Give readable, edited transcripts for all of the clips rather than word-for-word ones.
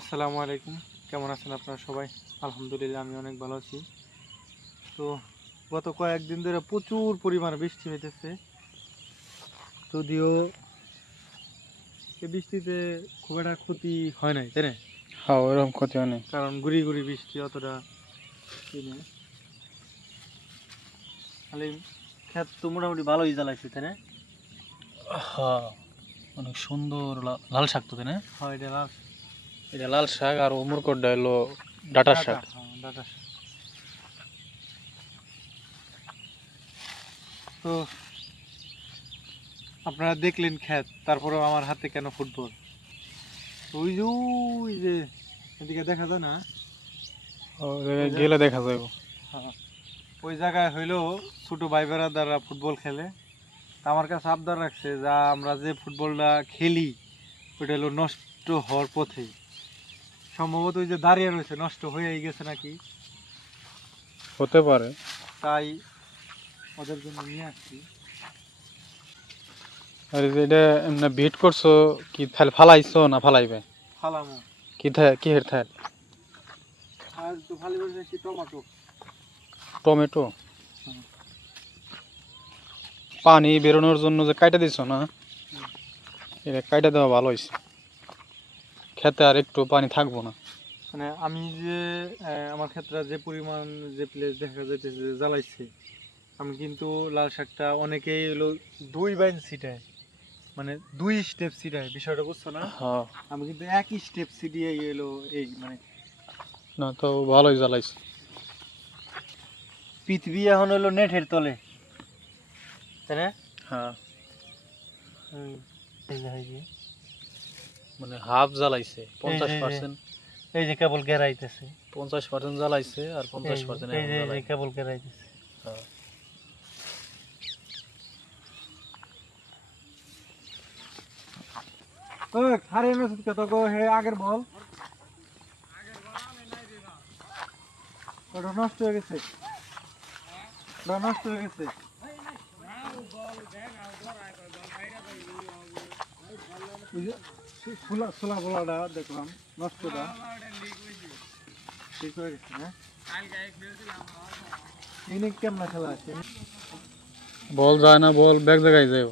আসসালামু আলাইকুম। কেমন আছেন আপনারা সবাই? আলহামদুলিল্লাহ আমি অনেক ভালো আছি। তো গত কয়েকদিন ধরে প্রচুর পরিমাণে বৃষ্টি হইতেছে। যদিও এই বৃষ্টিতে খুব একটা ক্ষতি হয় নাই, তাই না? হ্যাঁ, ওরকম ক্ষতি হয় নাই। কারণ গুড়ি গুড়ি বৃষ্টি অতটা ই না। খালি ক্ষেত তো মোটামুটি ভালোই জ্বালাইছে, তাই না? হ্যাঁ, অনেক সুন্দর লাল শাক তো, তাই না? হয় এটা লাল এটা লাল শাক আর মুরকডটা হলো ডাঁটার ডাটা, শাক। হ্যাঁ ডাটা শাক। তো আপনারা দেখলেন ক্ষেত, তারপরেও আমার হাতে কেন ফুটবল? ওই যে এদিকে দেখা যায় না? গেলে দেখা যাবে। হ্যাঁ, ওই জায়গায় হইলো ছোট ভাই বেড়াদাররা ফুটবল খেলে। তা আমার কাছে আবদার রাখছে যা আমরা যে ফুটবলটা খেলি ওইটা হলো নষ্ট হওয়ার পথে। সম্ভবত ওই যে দাঁড়িয়ে রয়েছে নষ্ট হয়েই গেছে নাকি, হতে পারে। তাই ওদের জন্য নিয়ে আসছি। আর এই যে এটা এমনি বিট করছো কি, তাহলে ফালাইছো না ফালাইবে? ফালামো কি কি হের থাল? আর তো ফালি করে রাখছি টমেটো। টমেটো পানি বেরোনোর জন্য যে কাইটা দিছো না, এটা কাইটা দেওয়া ভালো হয়েছে। খেতে আর একটু পানি থাকবো না। মানে আমি যে আমার ক্ষেত্রে যে পরিমাণ যে প্লেস দেখা যাইতেছে যে জ্বালাইছে, আমি কিন্তু লাল শাকটা অনেকেই হলো 2 বাইন ছিটায়, মানে 2 স্টেপ ছিটায়, বিষয়টা বুঝছো না? হ্যাঁ, আমি কিন্তু একই স্টেপ ছিটিয়ে এলো এই মানে না তো ভালোই জ্বালাইছে। পৃথিবী এখন হলো নেটের তলে, তাই না? হ্যাঁ, এই যে মানে হাফ জ্বালাইছে 50%। এই যে কেবল গেরাইতেছে, 50% জ্বালাইছে আর 50% এই যে কেবল গেরাইতেছে। হ্যাঁ। ও খারে নসিদ কত গো হে আগের বল ওটা নষ্ট হয়ে গেছে, ওটা নষ্ট হয়ে গেছে। ওই যে খোলা খোলা বলাটা দেখলাম নষ্টটা ঠিক হয়ে গেছে। হ্যাঁ, ইনি কেমন খেলা আছে? বল যায় না, বল ব্যাগ জায়গায় যাইব।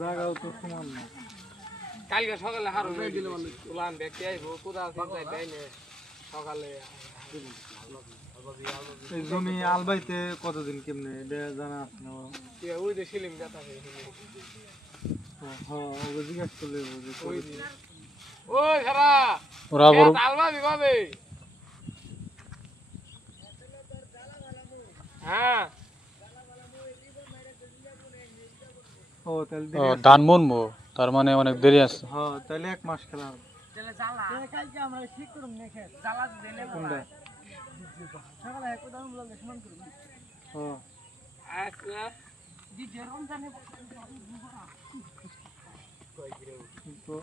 জায়গাও তো সমান না। কালকে সকালে হারো উলান দেখতে আইবো কোথাও চিন্তা দেয় না সকালে এই জমি আলবাইতে কতদিন কেমনে এটা জানা আছে না? ওই যে সিলিম গাতা হ্যাঁ ওকে জিজ্ঞেস করলে ওই খারা ওরা বড় আলবা বিভাবে হ্যাঁ ও তাহলে ধান মনবো, তার মানে অনেক দেরি আছে। হ্যাঁ তাহলে 1 মাস খেলা হবে। তাহলে জ্বালা কালকে আমরা ঠিক করুম নেখে জ্বালা দিলে কোনটা? সকালে কোদাম লাগে সমান করুম হ্যাঁ আচ্ছা দি যেরকম জানে তো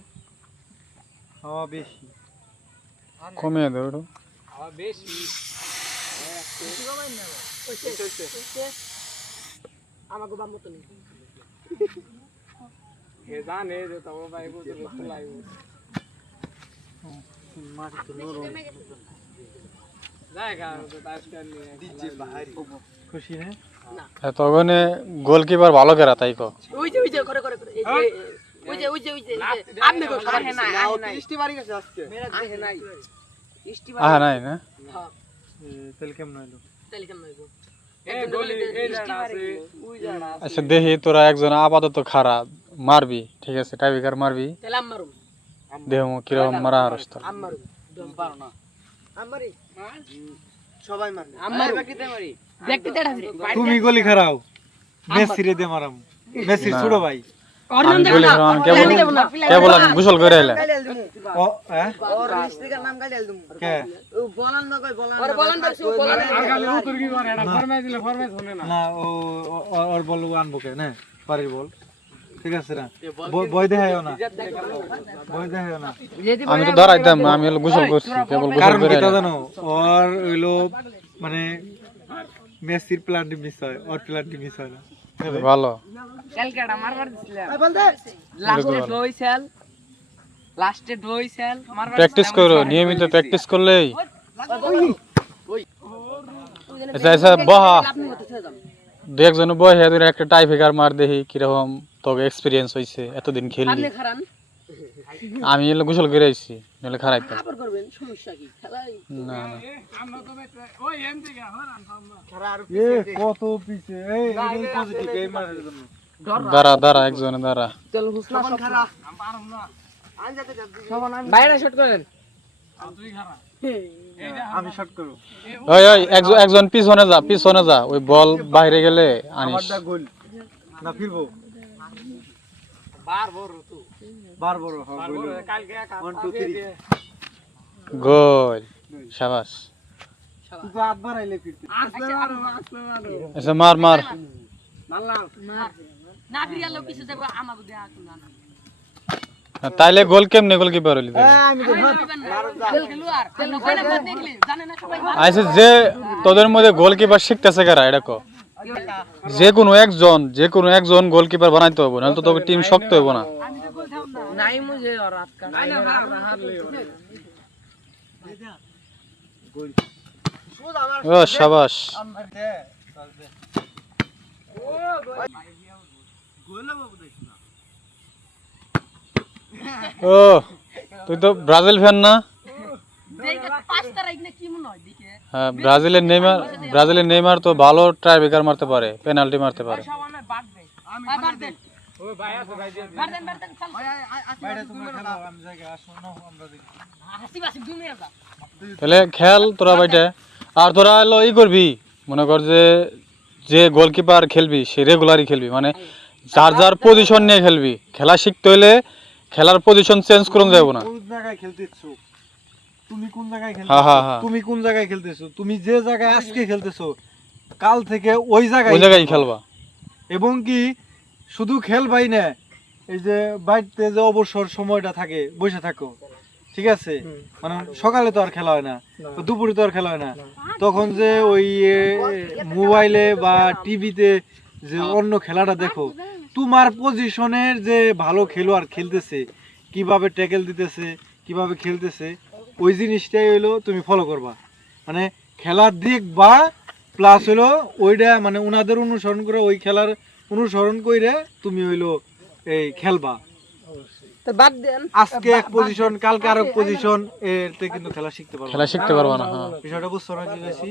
হাওয়া বেশি। কমিয়ে দেবো একটু। আবার বেশি আমাকে বাম মতো নেই এ জানে যে তোমার ভাই বুঝে খোলাই মাটি তো নরম। জায়গা তো আজকে নিয়ে খুশি না? তখন গোলকিপার ভালো কেরা তাই কো। ওই যে করে ওই যে আপনি গো সবাই না বৃষ্টি বাড়ি গেছে আজকে আহে নাই আহা নাই না। তাহলে কেমন হইলো? তাহলে কেমন হইবো এই গলি এই জায়গা আছে ওই জায়গা আছে আচ্ছা দেখি, তোরা একজন আপাতত খারাপ মারবি, ঠিক আছে, টাইবিকার মারবি, তাহলে আমারও দেহ কিরকম মারা হারস তোর। আমারও দম পারো না আমারই সবাই মারবে আমারও বাকিতে মারি দেখতে দেখাছি তুমি গলি খারাও, মেসি রে দে মারাম, মেসির ছোট ভাই। আমি বলি আমি কেবল আমি গোসল করে এলাম। ও হ্যাঁ ওর মিস্ত্রির নাম গাইল দিমু কে ও বলান না কই বলান ওরে বলান দাও বলান আর গালে উত্তর কি করে এটা ফরমাইশ দিলে ফরমাইশ হনে না না ওর বল আনবো কে না পারির বল, ঠিক আছে না? বই দেখাইও না, বই দেখাইও না। আমি তো ধরাইতাম না, আমি হলো গোসল করছি, কেবল গোসল কারণ করে কি তা এলাম। জানো? ওর হইলো মানে মেসির প্ল্যানটি মিস হয়, ওর প্ল্যানটি মিস হয় না। ভালো ক্যালকাটা মারবার দিছিলাম লাস্টে ড্রইছেল মারবার প্র্যাকটিস করো, নিয়মিত প্র্যাকটিস করলেই আচ্ছা বহা দু একজন বহে ধরে একটা টাই ফিগার মার দেখি কিরকম তোকে এক্সপিরিয়েন্স হয়েছে এতদিন খেললি। আপনি খারান আমি এলো গোসল করে আইছি নাহলে খারাইতাম আবার করবেন সমস্যা কি খেলাই না না আমরা তো ওই এম থেকে হরান আমরা এ কত পিছে এই পজিটিভ এই মারার জন্য দাঁড়া দাঁড়া একজনে দাঁড়া চল হুসনা সব খারা পারুম না বাইরে শট করেন তুই খারাপ আমি শট করব ওই ওই একজন পিছনে যা ওই বল বাইরে গেলে আনিস আমারটা গোল না ফিরবো বার বড় তো বার বড় হ্যাঁ গোল কালকে 1 2 3 গোল শাবাশ তুই তো হাত বাড়াইলে ফিরতে আসলে মারো আচ্ছা মার মার মারলাম না ফিরিয়ালো পিছে যাব আমাগো দেয়া না তাইলে গোল কেমনে গোলকিপার হইলি তুই? আমি তো খেলোয়াড় কয় নাম্বার দেখলি জানে না সবাই আচ্ছা যে তোদের মধ্যে গোলকিপার শিখতেছে কারা এটা কো যে কোনো একজন গোলকিপার বানাইতে হবে নাহলে তো তোকে টিম শক্ত হইব না। নাই মুঝে और रात का নাই না হারলে ও শাবাশ ও তুই তো ব্রাজিল ফ্যান না? দেখে পাঁচটা রাইগনে কি মনে হয় দেখে হ্যাঁ ব্রাজিলের নেইমার তো ভালো ট্রাইব্রেকার মারতে পারে, পেনাল্টি মারতে পারে। সবাই বাড়বে বাড়বে ওই ভাই আছে ভাই দিয়ে বাড়দেন চল বাইরে তোমরা খেলো আমি জায়গা আসো না আমরা দেখি হাসি বাসি দুনিয়া যা তাহলে খেল তোরা বাইটা আর তোরা এলো ই করবি মনে কর যে যে গোলকিপার খেলবি সে রেগুলারই খেলবি মানে যার পজিশন নিয়ে খেলবি। খেলা শিখতে হলে খেলার পজিশন চেঞ্জ করুন যাবো না। কোন জায়গায় খেলতেছো তুমি কোন জায়গায় হ্যাঁ, হ্যাঁ, খেলতেছো হ্যাঁ। তুমি কোন জায়গায় খেলতেছো তুমি যে জায়গায় আজকে খেলতেছো কাল থেকে ওই ওই জায়গায় জায়গায় খেলবা। এবং কি শুধু খেলবাই না এই যে বাড়িতে যে অবসর সময়টা থাকে বসে থাকো ঠিক আছে মানে সকালে তো আর খেলা হয় না দুপুরে তো আর খেলা হয় না তখন যে ওই মোবাইলে বা টিভিতে যে অন্য খেলাটা দেখো তোমার পজিশনের যে ভালো খেলোয়াড় খেলতেছে কিভাবে ট্যাকেল দিতেছে কিভাবে খেলতেছে ওই জিনিসটাই হইলো তুমি ফলো করবা মানে খেলার দিক বা প্লাস হইলো ওইটা মানে ওনাদের অনুসরণ করে ওই খেলার অনুসরণ করে তুমি হইলো এই খেলবা তো বাদ দেন আজকে এক পজিশন কালকে আরেক পজিশন এতে কিন্তু খেলা শিখতে পারবা খেলা শিখতে পারবা না। হ্যাঁ বিষয়টা বুঝছো না কি বেশি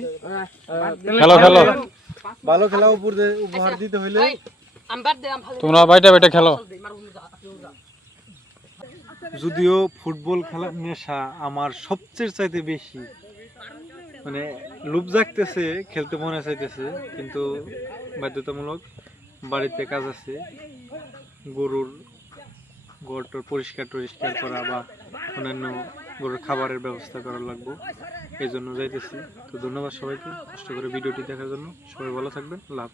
খেলো খেলো ভালো খেলা উপহার দিতে হইলে আমি বাদ দেন ভালো তোমরা বাইটা খেলো। যদিও ফুটবল খেলার নেশা আমার সবচেয়ে চাইতে বেশি মানে লোভ জাগতেছে খেলতে মনে চাইতেছে কিন্তু বাধ্যতামূলক বাড়িতে কাজ আছে গরুর ঘরটর পরিষ্কার করা বা অন্যান্য গরুর খাবারের ব্যবস্থা করা লাগবে এই জন্য যাইতেছি। তো ধন্যবাদ সবাইকে কষ্ট করে ভিডিওটি দেখার জন্য। সবাই ভালো থাকবেন। লাভ।